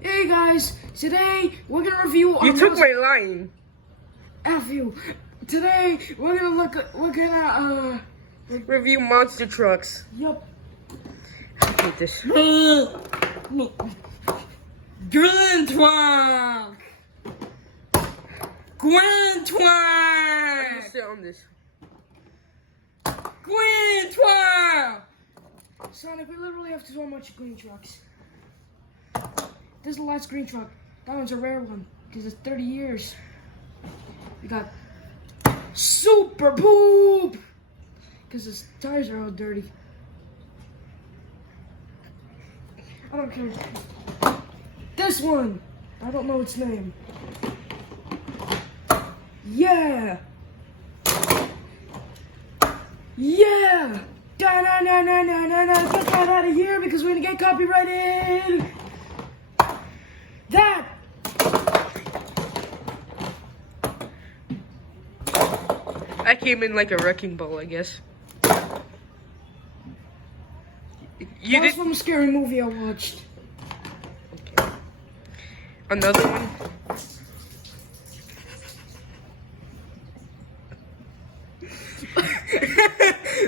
Hey guys, today we're gonna review. You took my line. F you. Today we're gonna Review monster trucks. Yup. I hate this. Grand Truck. Grand I'm Truck. gonna sit on this. Green Truck. Sonic, we literally have so much green trucks. This is the last green truck. That one's a rare one because it's 30 years. We got Super Poop because his tires are all dirty. I don't care. This one, I don't know its name. Yeah. Yeah. Da na na na na na na. Get that out of here because we're gonna get copyrighted. That. I came in like a wrecking ball, I guess. You That was did from a scary movie I watched. okay. Another one.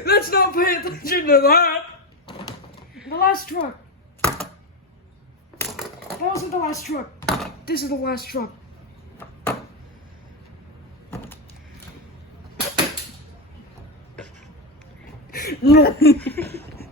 Let's not pay attention to that. The last truck. That wasn't the last truck. This is the last truck.